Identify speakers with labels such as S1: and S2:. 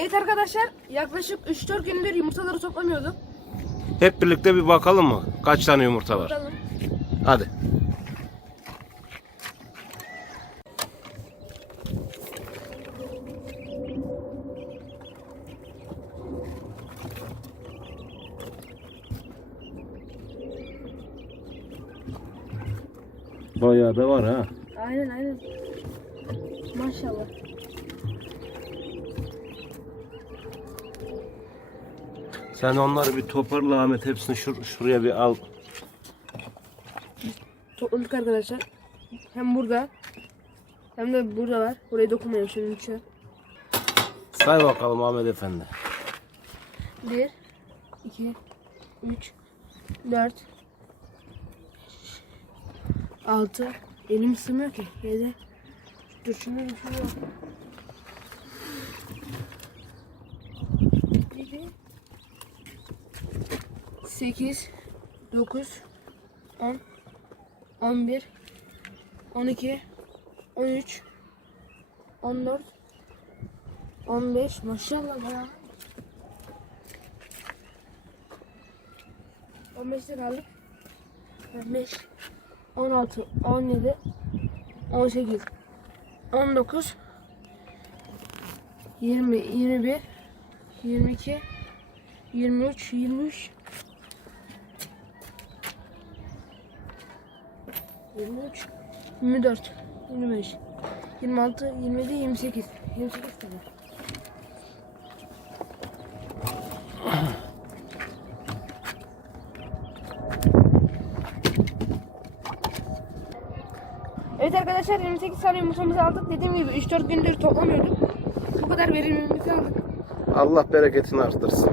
S1: Evet arkadaşlar yaklaşık 3-4 gündür yumurtaları toplamıyordum.
S2: Hep birlikte bir bakalım mı? Kaç tane yumurta var?
S1: Bakalım.
S2: Hadi. Bayağı da var ha.
S1: Aynen aynen. Maşallah.
S2: Sen onları bir toparla Ahmet hepsini şur şuraya bir al.
S1: Topladık arkadaşlar. Hem burada hem de burada var. Burayı dokunmayalım şunun içine.
S2: Say bakalım Ahmet Efendi.
S1: 1 2 3 4 6 Elim sığmıyor ki. 7 Dur şunu şunu. 7 8 9 10 11 12 13 14 15 maşallah ya. 15'te kaldık. 15 16 17 18 19 20 21 22 23 23 23 24 25 26 27 28 28 tane. Evet arkadaşlar 28 tane yumurtamızı aldık. Dediğim gibi 3-4 gündür toplamıyorduk. Bu kadar verimimizi aldık.
S2: Allah bereketini arttırsın.